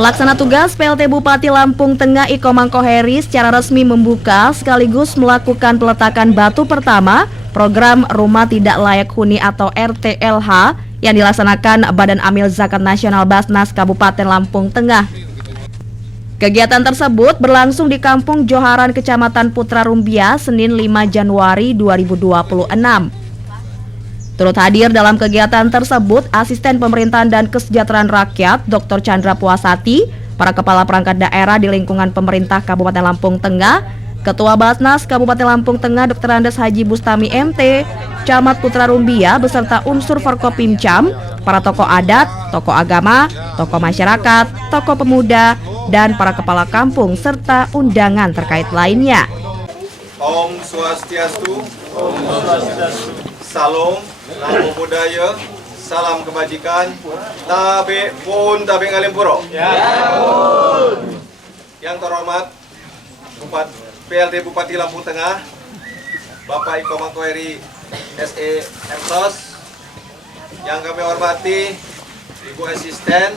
Pelaksana tugas PLT Bupati Lampung Tengah Iko Mangkoheri secara resmi membuka sekaligus melakukan peletakan batu pertama program Rumah Tidak Layak Huni atau RTLH yang dilaksanakan Badan Amil Zakat Nasional Basnas Kabupaten Lampung Tengah. Kegiatan tersebut berlangsung di Kampung Joharan, Kecamatan Putra Rumbia, Senin 5 Januari 2026. Turut hadir dalam kegiatan tersebut Asisten Pemerintahan dan Kesejahteraan Rakyat Dr. Chandra Puasati, para kepala perangkat daerah di lingkungan pemerintah Kabupaten Lampung Tengah, Ketua Basnas Kabupaten Lampung Tengah Dr. Andes Haji Bustami MT, Camat Putra Rumbia beserta unsur Forkopimcam, para tokoh adat, tokoh agama, tokoh masyarakat, tokoh pemuda, dan para kepala kampung serta undangan terkait lainnya. Om Swastiastu, Om Swastiastu, Salam, Namo Buddhaya, salam kebajikan, tabe pun tabe ngalimpuro. Ya pun. Yang terhormat PLT Bupati Lampung Tengah, Bapak Iko Mangkoheri SE Msos, yang kami hormati Ibu Asisten,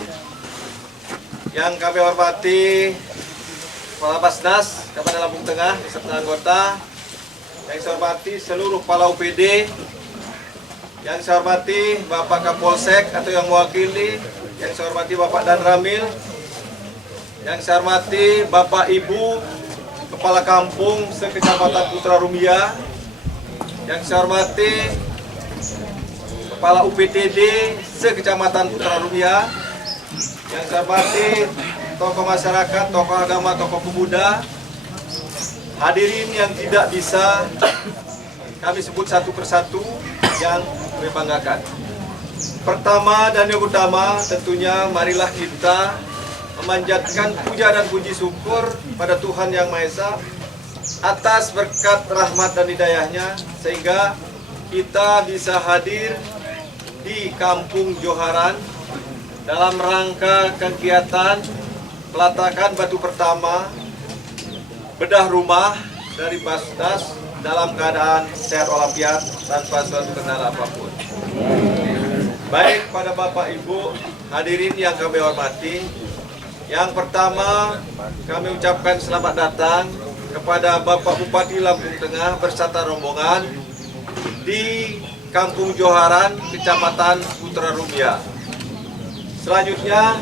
yang kami hormati Kepala Basnas Kabupaten Lampung Tengah beserta anggota, yang saya hormati seluruh kepala UPD, yang saya hormati Bapak Kapolsek atau yang mewakili, yang saya hormati Bapak Dan Ramil, yang saya hormati Bapak Ibu Kepala Kampung se-Kecamatan Putra Rumbia, yang saya hormati Kepala UPTD se-Kecamatan Putra Rumbia, yang saya hormati tokoh masyarakat, tokoh agama, tokoh pemuda, hadirin yang tidak bisa kami sebut satu persatu yang kami banggakan. Pertama dan yang utama tentunya marilah kita memanjatkan puja dan puji syukur pada Tuhan Yang Maha Esa atas berkat rahmat dan hidayahnya sehingga kita bisa hadir di Kampung Joharan dalam rangka kegiatan peletakan batu pertama bedah rumah dari Basnas dalam keadaan sehat walafiat tanpa suatu kendala apapun. Baik pada Bapak Ibu hadirin yang kami hormati, yang pertama kami ucapkan selamat datang kepada Bapak Bupati Lampung Tengah beserta rombongan di Kampung Joharan, Kecamatan Putra Rumbia. Selanjutnya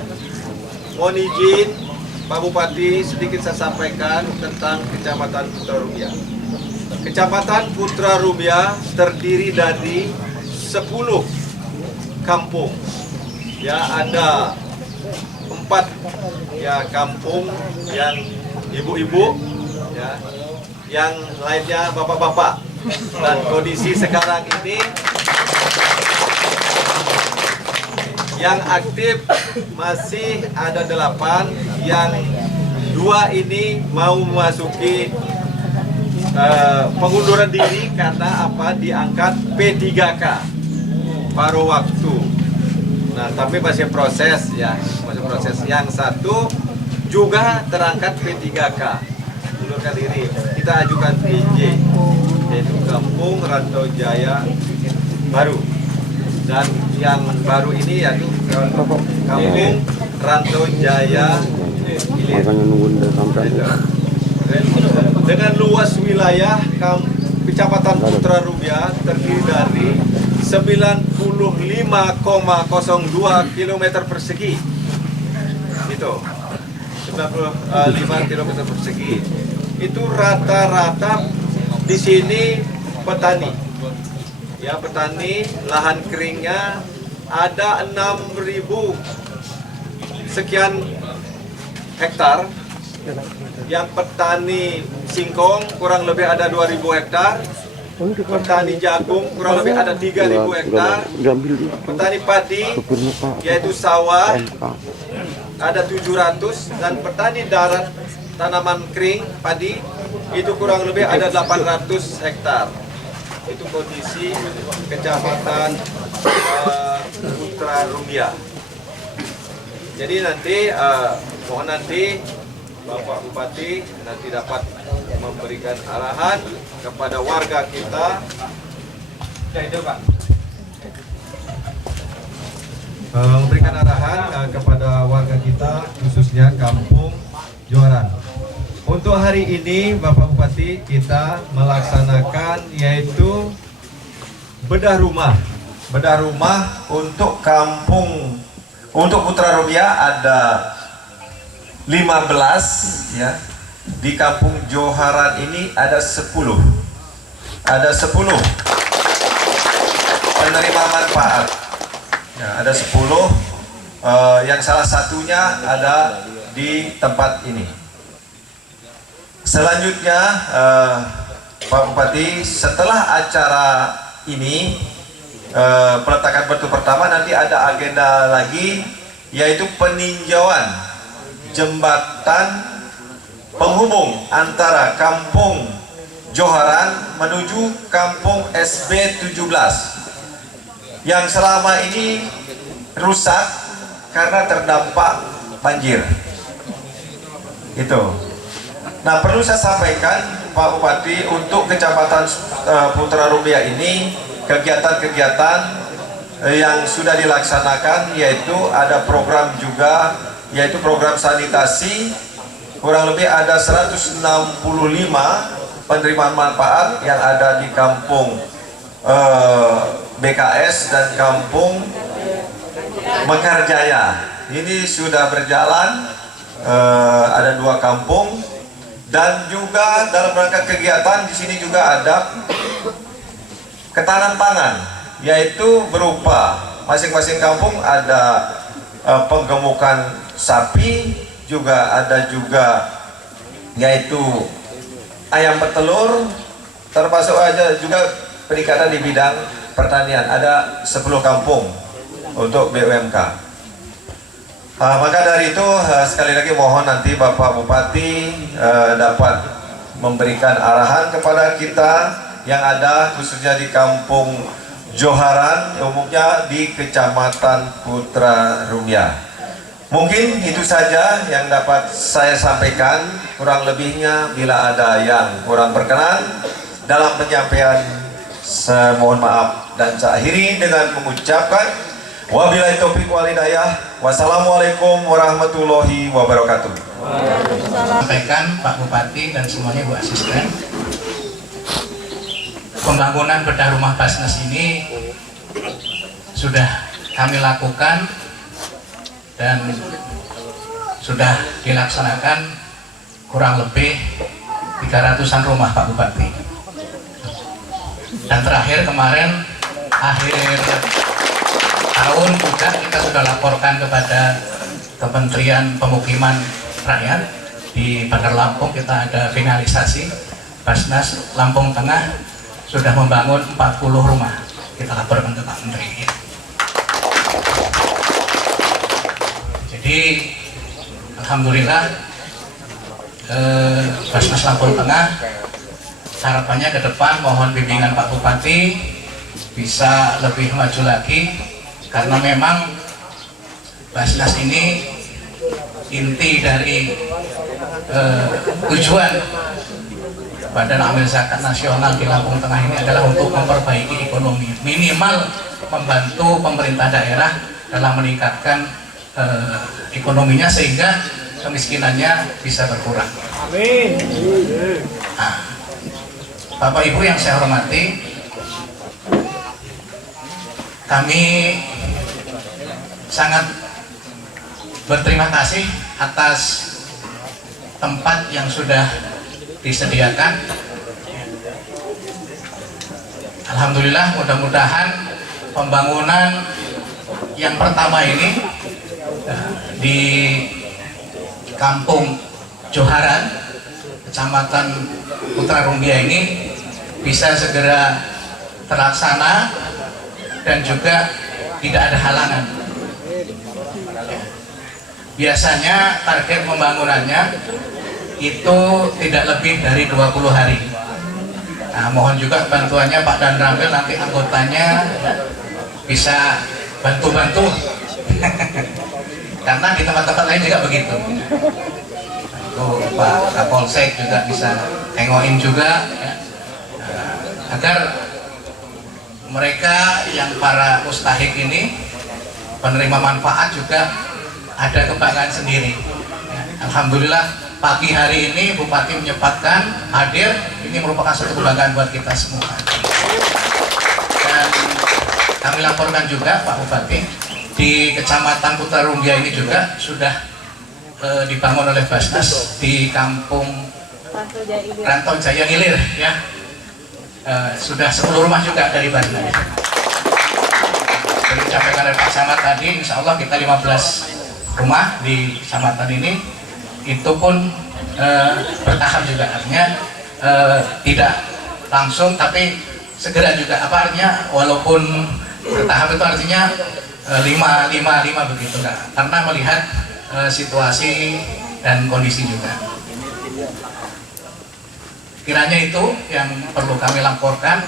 mohon izin Pak Bupati sedikit saya sampaikan tentang Kecamatan Putra Rumbia. Kecamatan Putra Rumbia terdiri dari 10 kampung. Ya, ada 4 ya kampung yang ibu-ibu, ya, yang lainnya bapak-bapak. Dan kondisi sekarang ini yang aktif masih ada 8, yang 2 ini mau memasuki pengunduran diri karena apa? Diangkat P3K paruh waktu. Nah, tapi masih proses ya, masih proses. Yang 1 juga terangkat P3K, mengundurkan diri. Kita ajukan PJ, yaitu Kampung Rantau Jaya Baru. Dan yang baru ini yaitu Kampung Rantau Jaya Ilir. Dengan luas wilayah Kecamatan Putra Rumbia terdiri dari 95,02 km persegi. Itu 95 km persegi. Itu rata-rata di sini petani. Ya, petani, lahan keringnya ada 6.000 sekian hektar. Yang petani singkong kurang lebih ada 2.000 hektar. Petani jagung kurang lebih ada 3.000 hektar. Petani padi yaitu sawah ada 700, dan petani darat tanaman kering padi itu kurang lebih ada 800 hektar. Itu kondisi Kecamatan Putra Rumbia. Jadi nanti mohon nanti Bapak Bupati nanti dapat memberikan arahan kepada warga kita. Ya, itu Pak. memberikan arahan kepada warga kita, khususnya Kampung Joharan. Untuk hari ini Bapak Bupati, kita melaksanakan yaitu bedah rumah untuk untuk Putra Rupiah ada 15 ya. Di Kampung Joharan ini ada 10 penerima manfaat ya, ada 10 yang salah satunya ada di tempat ini. Selanjutnya Pak Bupati, setelah acara ini peletakan batu pertama, nanti ada agenda lagi yaitu peninjauan jembatan penghubung antara Kampung Joharan menuju Kampung SB 17 yang selama ini rusak karena terdampak banjir. Itu. Nah, perlu saya sampaikan Pak Bupati, untuk Kecamatan Putra Rupiah ini kegiatan-kegiatan yang sudah dilaksanakan, yaitu ada program juga, yaitu program sanitasi. Kurang lebih ada 165 penerimaan manfaat yang ada di Kampung BKS dan Kampung Mekarjaya. Ini sudah berjalan, ada 2 kampung. Dan juga dalam rangka kegiatan di sini juga ada ketahanan pangan, yaitu berupa masing-masing kampung ada penggemukan sapi, juga ada juga yaitu ayam petelur, termasuk aja juga peningkatan di bidang pertanian. Ada 10 kampung untuk BUMK. Maka dari itu sekali lagi mohon nanti Bapak Bupati dapat memberikan arahan kepada kita yang ada khususnya di Kampung Joharan, umumnya di Kecamatan Putra Rupiah. Mungkin itu saja yang dapat saya sampaikan. Kurang lebihnya bila ada yang kurang berkenan dalam penyampaian, saya mohon maaf dan saya akhiri dengan mengucapkan wabillahi taufiq wal hidayah. Wassalamualaikum warahmatullahi wabarakatuh. Sampaikan Pak Bupati dan semuanya Bu Asisten, pembangunan bedah rumah Basnas ini sudah kami lakukan dan sudah dilaksanakan kurang lebih 300-an rumah Pak Bupati. Dan terakhir kemarin akhir tahun juga kita sudah laporkan kepada Kementerian Pemukiman Rakyat di Bandar Lampung. Kita ada finalisasi, Basnas Lampung Tengah sudah membangun 40 rumah. Kita laporkan ke Pak Menteri. Jadi alhamdulillah Basnas Lampung Tengah harapannya ke depan mohon bimbingan Pak Bupati bisa lebih maju lagi, karena memang Basnas ini inti dari tujuan Badan Amil Zakat Nasional di Lampung Tengah ini adalah untuk memperbaiki ekonomi, minimal membantu pemerintah daerah dalam meningkatkan ekonominya sehingga kemiskinannya bisa berkurang. Amin. Nah, Bapak Ibu yang saya hormati, kami sangat berterima kasih atas tempat yang sudah disediakan. Alhamdulillah, mudah-mudahan pembangunan yang pertama ini di Kampung Joharan, Kecamatan Putra Rupiah ini bisa segera terlaksana dan juga tidak ada halangan. Biasanya target pembangunannya itu tidak lebih dari 20 hari. Nah, mohon juga bantuannya Pak Dan Ramil, nanti anggotanya bisa bantu-bantu. Karena di tempat-tempat lain juga begitu. Itu Pak Kapolsek juga bisa tengokin juga ya. Agar mereka yang para mustahik ini penerima manfaat juga ada kebanggaan sendiri. Ya, alhamdulillah pagi hari ini Bupati menyempatkan hadir, ini merupakan satu kebanggaan buat kita semua. Dan kami laporkan juga Pak Bupati, di Kecamatan Putra Rumbia ini juga sudah dibangun oleh Basnas di kampung Rantau Jaya Ilir, ya. Sudah 10 rumah juga dari Basnas. Jadi disampaikan oleh Pak Camat tadi, insya Allah kita 15 rumah di kecamatan ini, itu pun bertahap juga, artinya tidak langsung tapi segera juga, apa artinya, walaupun bertahap itu artinya 5 begitu, karena melihat situasi dan kondisi juga. Kiranya itu yang perlu kami laporkan.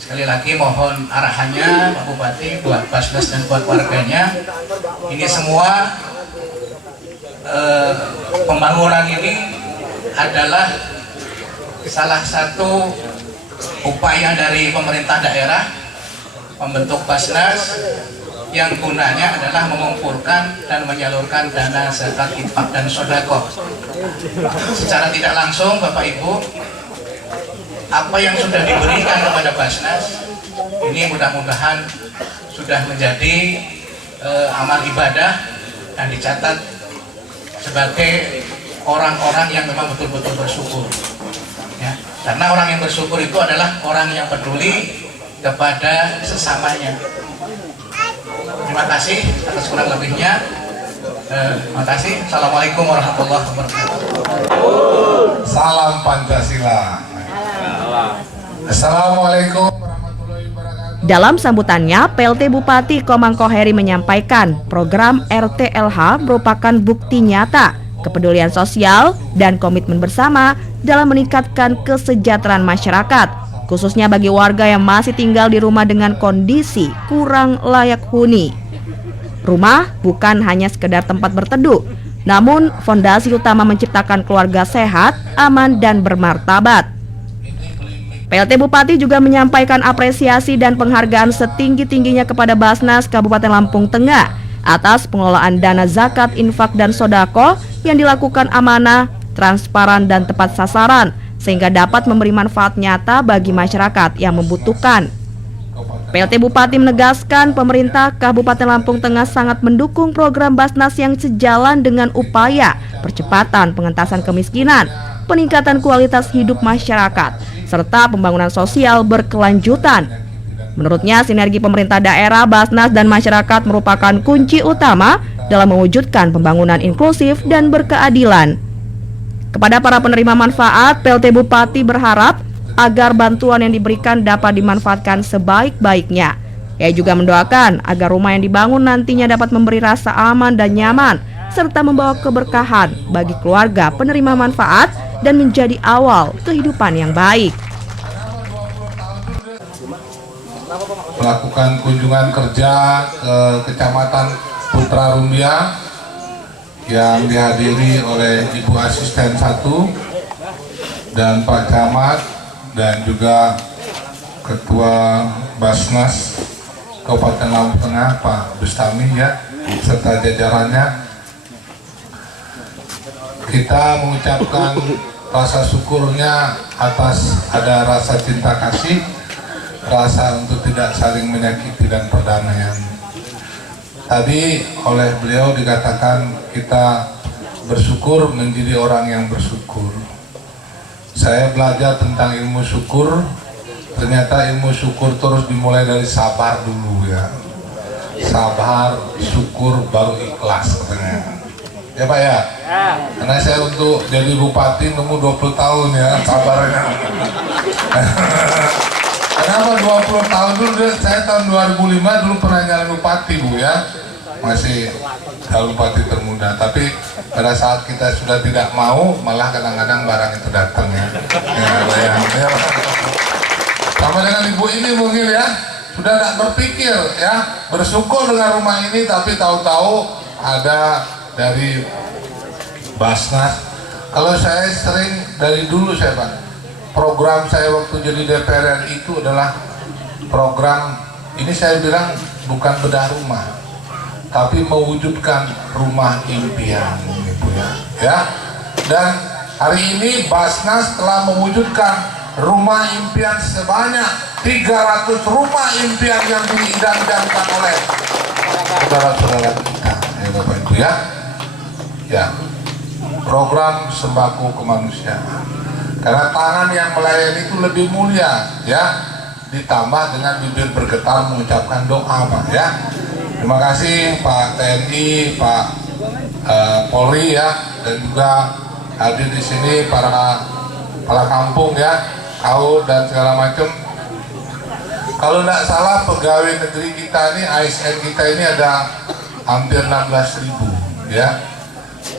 Sekali lagi mohon arahannya Pak Bupati buat Basnas dan buat warganya. Ini semua pembangunan ini adalah salah satu upaya dari pemerintah daerah membentuk Basnas yang gunanya adalah mengumpulkan dan menyalurkan dana zakat, infak, dan sodako. Secara tidak langsung, Bapak Ibu, apa yang sudah diberikan kepada Basnas ini mudah-mudahan sudah menjadi amal ibadah dan dicatat sebagai orang-orang yang memang betul-betul bersyukur. Ya, karena orang yang bersyukur itu adalah orang yang peduli kepada sesamanya. Terima kasih atas kurang lebihnya. Terima kasih. Assalamualaikum warahmatullahi wabarakatuh. Salam Pancasila. Assalamualaikum warahmatullahi wabarakatuh. Dalam sambutannya, PLT Bupati Komangko Heri menyampaikan program RTLH merupakan bukti nyata kepedulian sosial dan komitmen bersama dalam meningkatkan kesejahteraan masyarakat, khususnya bagi warga yang masih tinggal di rumah dengan kondisi kurang layak huni. Rumah bukan hanya sekedar tempat berteduh, namun fondasi utama menciptakan keluarga sehat, aman, dan bermartabat. PLT Bupati juga menyampaikan apresiasi dan penghargaan setinggi-tingginya kepada Basnas Kabupaten Lampung Tengah atas pengelolaan dana zakat, infak, dan sodako yang dilakukan amanah, transparan, dan tepat sasaran, sehingga dapat memberi manfaat nyata bagi masyarakat yang membutuhkan. PLT Bupati menegaskan pemerintah Kabupaten Lampung Tengah sangat mendukung program Basnas yang sejalan dengan upaya percepatan pengentasan kemiskinan, peningkatan kualitas hidup masyarakat, serta pembangunan sosial berkelanjutan. Menurutnya, sinergi pemerintah daerah, Basnas, dan masyarakat merupakan kunci utama dalam mewujudkan pembangunan inklusif dan berkeadilan. Kepada para penerima manfaat, PLT Bupati berharap agar bantuan yang diberikan dapat dimanfaatkan sebaik-baiknya. Ia juga mendoakan agar rumah yang dibangun nantinya dapat memberi rasa aman dan nyaman, serta membawa keberkahan bagi keluarga penerima manfaat dan menjadi awal kehidupan yang baik. Melakukan kunjungan kerja ke Kecamatan Putra Rumbia yang dihadiri oleh Ibu Asisten 1 dan Pak Camat dan juga Ketua Basnas Kabupaten Lampung Tengah Pak Bustami, ya, serta jajarannya. Kita mengucapkan rasa syukurnya atas ada rasa cinta kasih, rasa untuk tidak saling menyakiti dan perdamaian. Tadi oleh beliau dikatakan kita bersyukur menjadi orang yang bersyukur. Saya belajar tentang ilmu syukur, ternyata ilmu syukur terus dimulai dari sabar dulu, ya. Sabar, syukur, baru ikhlas katanya. Ya Pak, ya? Karena saya untuk jadi bupati nunggu 20 tahun ya sabarnya. Kenapa 20 tahun dulu? Saya tahun 2005 dulu pernah nyalon bupati, Bu, ya. Masih calon bupati termuda, tapi pada saat kita sudah tidak mau, malah kadang-kadang barang itu datang, ya. Ya. Sama dengan ibu ini mungkin, ya, sudah tidak berpikir, ya, bersyukur dengan rumah ini, tapi tahu-tahu ada dari Basnas. Kalau saya sering dari dulu saya Pak, program saya waktu jadi DPR RI itu adalah program ini, saya bilang bukan bedah rumah, tapi mewujudkan rumah impian, Ibu ya. Dan hari ini Basnas telah mewujudkan rumah impian sebanyak 300 rumah impian yang diidam-idamkan oleh saudara-saudara kita, ya Bapak Ibu ya. Ya, program sembako kemanusiaan. Karena tangan yang melayani itu lebih mulia, ya. Ditambah dengan bibir bergetar mengucapkan doa, Pak ya. Terima kasih Pak TNI, Pak Polri ya, dan juga hadir di sini para kepala kampung ya, KAUD dan segala macam. Kalau tidak salah pegawai negeri kita ini, ASN kita ini ada hampir 16.000 ya.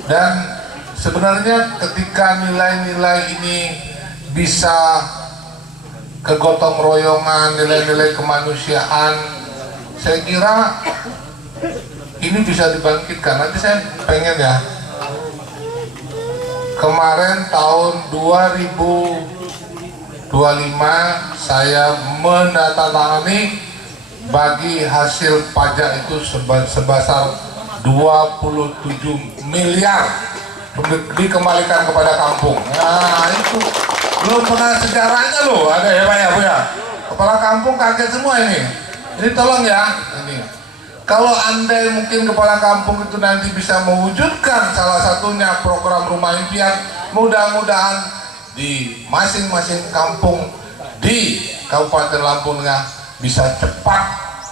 Dan sebenarnya ketika nilai-nilai ini bisa kegotong royongan, nilai-nilai kemanusiaan, saya kira ini bisa dibangkitkan. Nanti saya pengen ya, kemarin tahun 2025 saya menandatangani bagi hasil pajak itu sebesar 27 miliar dikembalikan kepada kampung. Nah itu belum pernah sejarahnya loh, ada ya Pak ya Bu ya. Kepala kampung kaget semua ini. Jadi tolong ya, ini kalau andai mungkin kepala kampung itu nanti bisa mewujudkan salah satunya program rumah impian, mudah-mudahan di masing-masing kampung di Kabupaten Lampung Tengah bisa cepat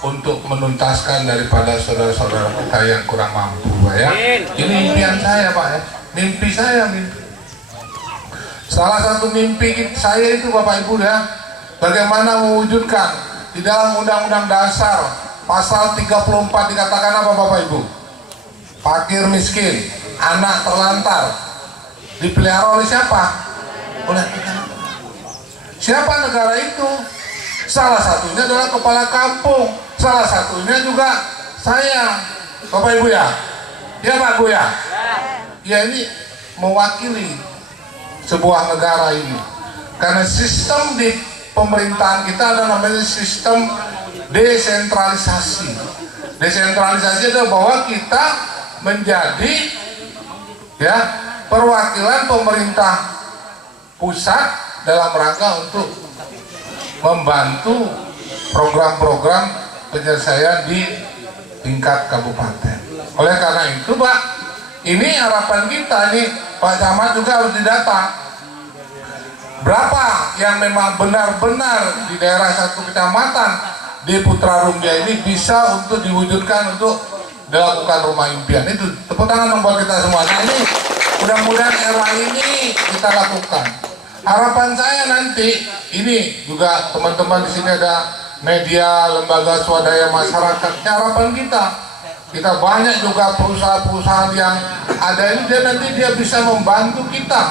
untuk menuntaskan daripada saudara-saudara kita yang kurang mampu, Pak ya. Ini impian saya, Pak ya. Mimpi saya, mimpi. Salah satu mimpi saya itu Bapak Ibu ya, bagaimana mewujudkan di dalam Undang-Undang Dasar pasal 34 dikatakan apa Bapak Ibu? Fakir miskin, anak terlantar dipelihara oleh siapa? Oleh negara. Siapa negara itu? Salah satunya adalah kepala kampung, salah satunya juga saya, Bapak Ibu ya. Ya Pak Bu ya. Ya ini mewakili sebuah negara ini. Karena sistem di pemerintahan kita ada namanya sistem desentralisasi. Desentralisasi itu bahwa kita menjadi ya perwakilan pemerintah pusat dalam rangka untuk membantu program-program penyelesaian di tingkat kabupaten. Oleh karena itu Pak, ini harapan kita nih, Pak Camat juga harus didata. Berapa yang memang benar-benar di daerah satu kecamatan di Putra Rumbia ini bisa untuk diwujudkan untuk dilakukan rumah impian. Itu tepuk tangan dong buat kita semua. Nah ini mudah-mudahan era ini kita lakukan. Harapan saya nanti ini juga teman-teman di sini ada media, lembaga swadaya masyarakat. Harapan kita banyak juga perusahaan-perusahaan yang ada ini, dia nanti dia bisa membantu kita.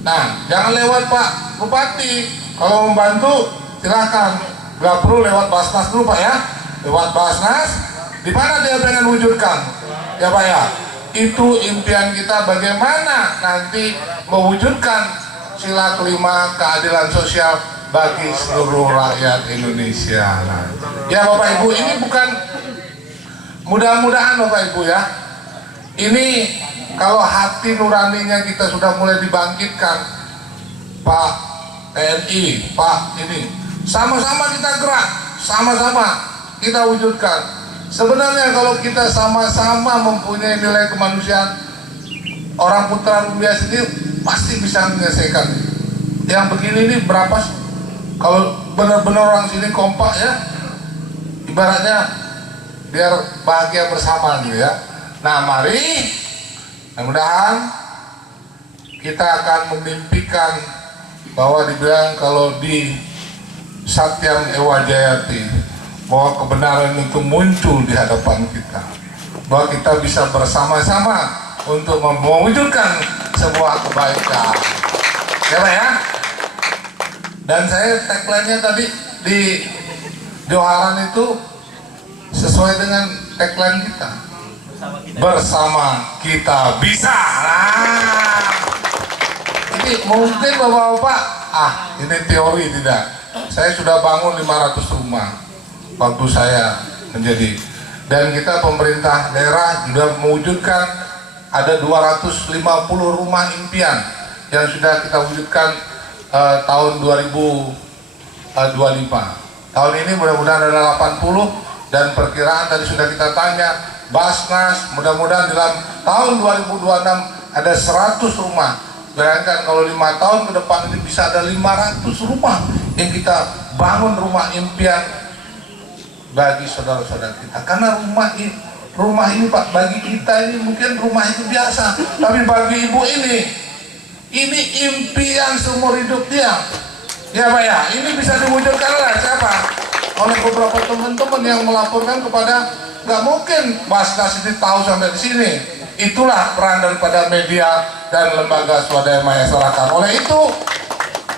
Nah, jangan lewat Pak Bupati. Kalau membantu silahkan, nggak perlu lewat Basnas dulu Pak ya. Lewat Basnas, di mana dia pengen wujudkan, ya Pak ya. Itu impian kita bagaimana nanti mewujudkan sila kelima keadilan sosial bagi seluruh rakyat Indonesia. Nah, ya Bapak Ibu, ini bukan mudah-mudahan Bapak Ibu ya. Ini kalau hati nuraninya kita sudah mulai dibangkitkan, Pak TNI, Pak ini, sama-sama kita gerak, sama-sama kita wujudkan. Sebenarnya kalau kita sama-sama mempunyai nilai kemanusiaan, orang Putra Rumbia sendiri pasti bisa menyelesaikan. Yang begini ini berapa sih? Kalau benar-benar orang sini kompak ya, ibaratnya biar bahagia bersama gitu ya. Nah mari, mudah-mudahan kita akan memimpikan bahwa dibilang kalau di Satyam Ewa Jayati bahwa kebenaran itu muncul di hadapan kita, bahwa kita bisa bersama-sama untuk mewujudkan sebuah kebaikan, ya Pak ya. Dan saya tagline-nya tadi di Joharan itu sesuai dengan tagline kita, bersama kita bisa. Nah, ini mungkin Bapak-Bapak, ini teori tidak. Saya sudah bangun 500 rumah waktu saya menjadi Dan kita pemerintah daerah juga mewujudkan ada 250 rumah impian yang sudah kita wujudkan tahun 2025. Tahun ini mudah-mudahan ada 80, dan perkiraan tadi sudah kita tanya Basnas, mudah-mudahan dalam tahun 2026 ada 100 rumah. Bayangkan kalau 5 tahun ke depan ini bisa ada 500 rumah yang kita bangun, rumah impian bagi saudara-saudara kita. Karena rumah ini Pak, bagi kita ini mungkin rumah itu biasa, tapi bagi ibu ini impian seumur hidup dia. Ya Pak ya, ini bisa diwujudkan oleh siapa? Oleh beberapa teman-teman yang melaporkan kepada, nggak mungkin Basnas ini tahu sampai di sini. Itulah peran daripada media dan lembaga swadaya masyarakat. Oleh itu,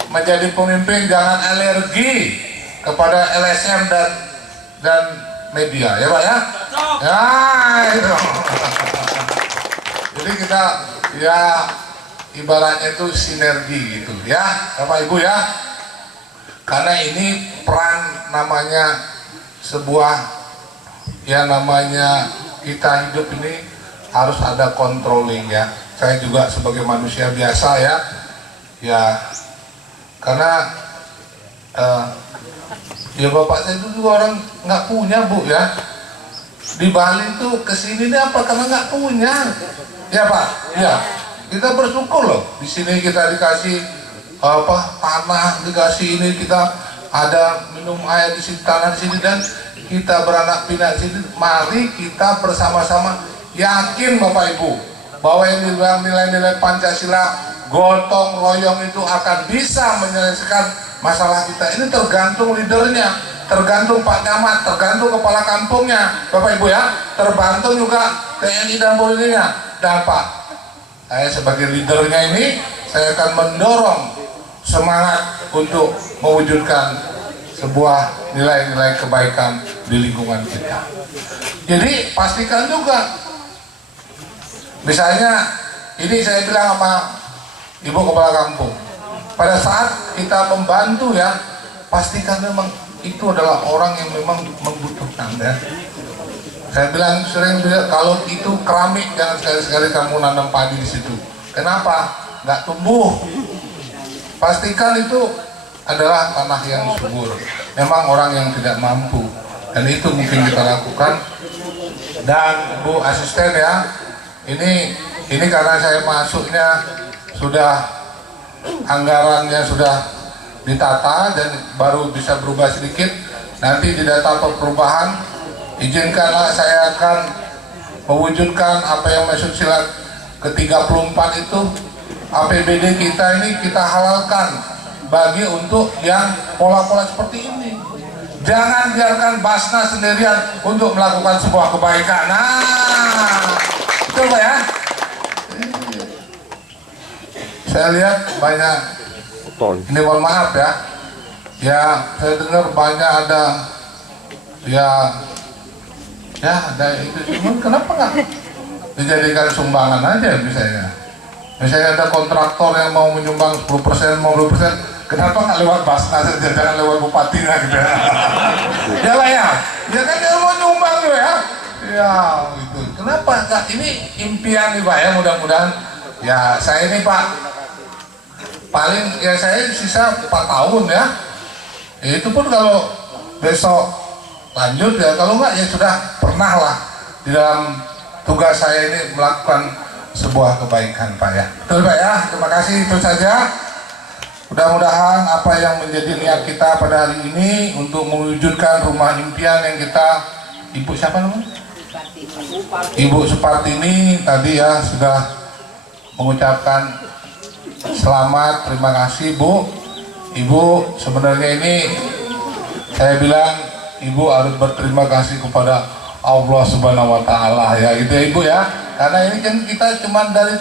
menjadi pemimpin jangan alergi kepada LSM dan media, ya Pak ya. Ya itu. Jadi kita ya ibaratnya itu sinergi gitu ya, Bapak Ibu ya. Karena ini peran namanya sebuah, ya namanya kita hidup ini harus ada controlling ya. Saya juga sebagai manusia biasa ya karena ya bapak saya itu juga orang nggak punya Bu ya. Di Bali itu kesini ini apa karena nggak punya, ya Pak ya. Kita bersyukur loh, di sini kita dikasih tanah, dikasih ini, kita ada minum air di sini, tanah di sini, dan kita beranak pinak di sini. Mari kita bersama-sama yakin Bapak Ibu bahwa yang dibilang nilai-nilai Pancasila gotong royong itu akan bisa menyelesaikan masalah kita. Ini tergantung leadernya, tergantung Pak Camat, tergantung kepala kampungnya Bapak Ibu ya, terbantu juga TNI dan Polri-nya. Dan Pak, saya sebagai leadernya ini, saya akan mendorong semangat untuk mewujudkan sebuah nilai-nilai kebaikan di lingkungan kita. Jadi pastikan juga, misalnya ini saya bilang sama Ibu Kepala Kampung, pada saat kita membantu ya, pastikan memang itu adalah orang yang memang membutuhkan ya. Saya bilang sering kalau itu keramik jangan sekali-sekali kamu nanam padi di situ. Kenapa? Nggak tumbuh. Pastikan itu adalah tanah yang subur. Memang orang yang tidak mampu, dan itu mungkin kita lakukan. Dan Bu Asisten ya, ini karena saya masuknya sudah anggarannya sudah ditata dan baru bisa berubah sedikit. Nanti di data perubahan, izinkanlah saya akan mewujudkan apa yang masuk silat ke-34 itu. APBD kita ini kita halalkan bagi untuk yang pola-pola seperti ini. Jangan biarkan Basnas sendirian untuk melakukan sebuah kebaikan. Nah, betul Pak ya? Saya lihat banyak, ini mohon maaf ya, saya dengar banyak ada ada itu, cuman kenapa nggak dijadikan sumbangan aja misalnya ada kontraktor yang mau menyumbang 10%, 50%, kenapa nggak lewat Basnas saja, jangan lewat bupatinya gitu ya Pak ya, kan dia mau nyumbang juga ya gitu. Kenapa nggak, ini impian nih Pak ya, mudah-mudahan ya. Saya ini Pak paling ya saya sisa 4 tahun ya, itu pun kalau besok lanjut ya, kalau enggak ya sudah pernah lah di dalam tugas saya ini melakukan sebuah kebaikan Pak ya. Betul Pak ya, terima kasih. Itu saja, mudah-mudahan apa yang menjadi niat kita pada hari ini untuk mewujudkan rumah impian yang kita, Ibu siapa namanya? Ibu Supartini tadi ya sudah mengucapkan selamat, terima kasih Bu. Ibu sebenarnya ini saya bilang Ibu harus berterima kasih kepada Allah Subhanahu wa Ta'ala ya gitu ya Ibu ya, karena ini kan kita cuma dari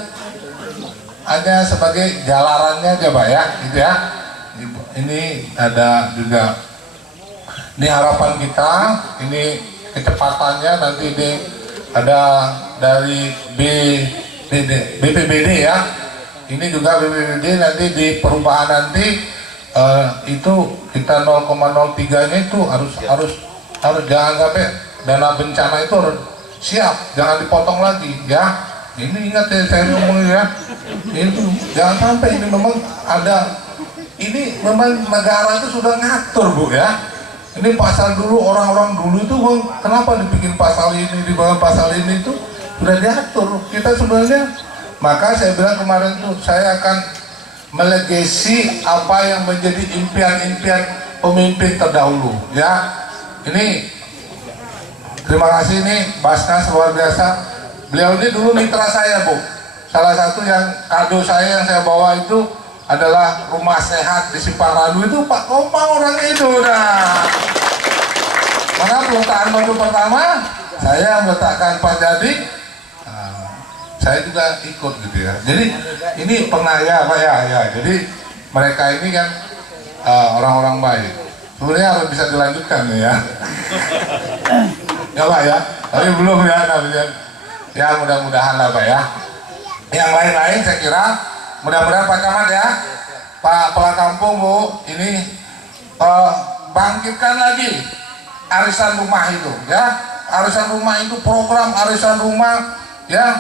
hanya sebagai jalarannya aja Pak ya gitu ya. Ibu, ini ada juga ini harapan kita, ini kecepatannya nanti ini ada dari BPBD ya. Ini juga BPBD nanti di perubahan nanti itu kita 0,03 nya itu harus jangan sampai dana bencana itu harus siap, jangan dipotong lagi ya. Ini ingat ya saya ngomong ya, itu jangan sampai ini memang ada, ini memang negara itu sudah ngatur Bu ya. Ini pasal dulu, orang-orang dulu itu kenapa dibikin pasal ini, di bawah pasal ini itu sudah diatur. Kita sebenarnya, maka saya bilang kemarin tuh saya akan melegasi apa yang menjadi impian-impian pemimpin terdahulu ya. Ini terima kasih nih Basnas luar biasa. Beliau ini dulu mitra saya Bu. Salah satu yang kado saya yang saya bawa itu adalah rumah sehat di Simpang Randu itu Pak Komang orang itu. Nah, maka peletakan batu pertama saya meletakkan Pak Jadi, saya juga ikut gitu ya. Jadi ini pernah ya Pak ya. Jadi mereka ini kan orang-orang baik. Sebenarnya harus bisa dilanjutkan ya. Ya Pak ya. Tapi belum ya namanya. Ya mudah-mudahan lah Pak ya. Yang lain-lain saya kira mudah-mudahan Pak Camat ya, Pak Kepala Kampung Bu, ini bangkitkan lagi arisan rumah itu ya. Arisan rumah itu program arisan rumah ya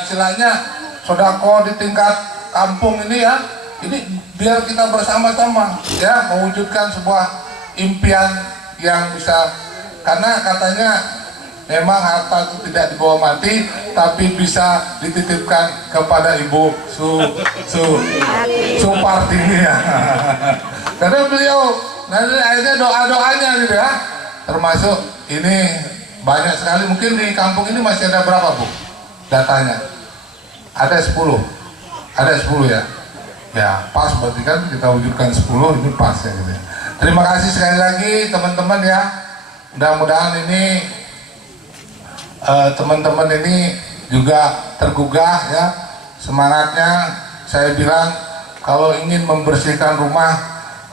istilahnya sodako di tingkat kampung ini ya. Ini biar kita bersama-sama ya mewujudkan sebuah impian yang bisa, karena katanya memang harta itu tidak dibawa mati, tapi bisa dititipkan kepada Ibu Supartini ya. Karena beliau nanti akhirnya doa-doanya gitu ya. Termasuk ini banyak sekali, mungkin di kampung ini masih ada berapa Bu? Datanya. Ada 10. Ada 10 ya. Ya, pas berarti kan kita wujudkan 10, ini pas ya gitu ya. Terima kasih sekali lagi teman-teman ya. Mudah-mudahan ini teman-teman ini juga tergugah ya semangatnya. Saya bilang kalau ingin membersihkan rumah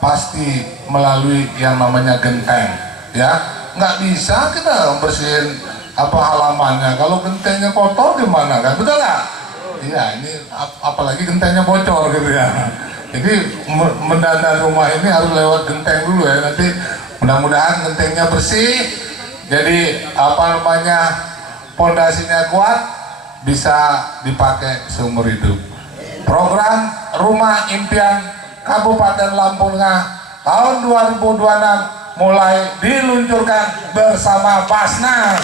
pasti melalui yang namanya genteng ya. Nggak bisa kita membersihin apa halamannya kalau gentengnya kotor gimana kan, betul nggak? Iya, ini apalagi gentengnya bocor gitu ya. Jadi mendandan rumah ini harus lewat genteng dulu ya. Nanti mudah-mudahan gentengnya bersih, jadi apa namanya pondasinya kuat, bisa dipakai seumur hidup. Program Rumah Impian Kabupaten Lampung Tengah tahun 2026 mulai diluncurkan bersama Basnas.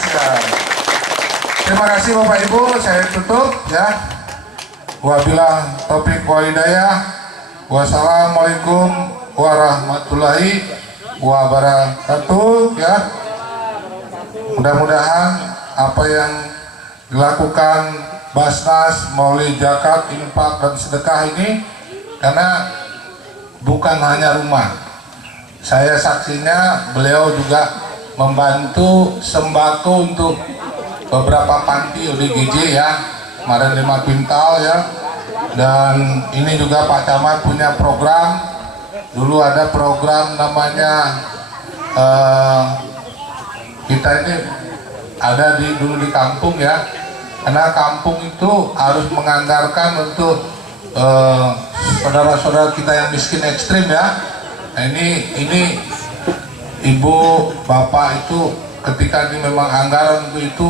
Terima kasih Bapak Ibu, saya tutup ya. Wabillahi taufiq wal hidayah. Wassalamualaikum warahmatullahi wabarakatuh ya. Mudah-mudahan apa yang dilakukan Basnas melalui zakat, infak dan sedekah ini, karena bukan hanya rumah, saya saksinya beliau juga membantu sembako untuk beberapa panti ODGJ ya, kemarin 5 kuintal ya. Dan ini juga Pak Camat punya program, dulu ada program namanya kita ini ada dulu di kampung ya, karena kampung itu harus menganggarkan untuk saudara-saudara kita yang miskin ekstrim ya. Nah ini ibu bapak itu ketika ini memang anggaran untuk itu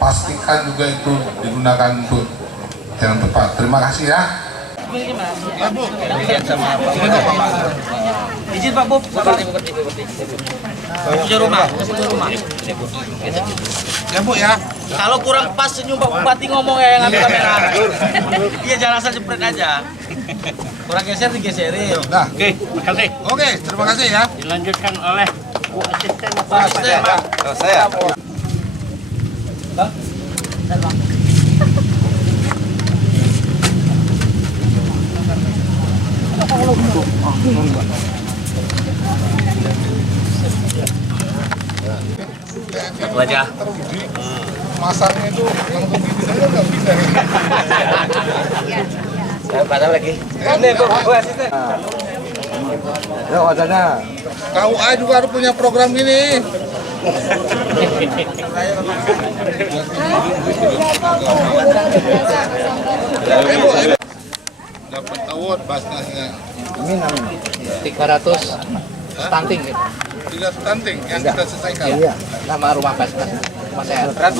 pastikan juga itu digunakan untuk yang tepat. Terima kasih ya. Izin Pak Bob, punya rumah. Ya Bu ya. Kalau kurang pas senyum Pak Bupati ngomong ya yang ambil kamera. Iya jangan asal jepret aja. Kurang geser digeserin. Nah. Oke, makasih. Oke, terima kasih ya. Dilanjutkan oleh Bu Asisten Pak. Saya. Satu aja. Masaknya itu langsung gitu saja nggak bisa. Saya padahal lagi. Ini Bu Asisten. Ya wajahnya. KUA juga harus punya program ini. Dapat award Basnasnya. 300 stunting gitu. 3 stunting yang kita selesaikan. Iya, sama rumah basnas. Mas sehat. Berat.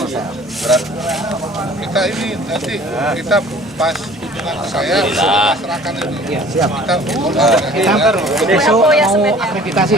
Kita ini nanti kita pas kunjungan ke saya serahkan ini. Iya, siap. Kita Kita besok mau akreditasi.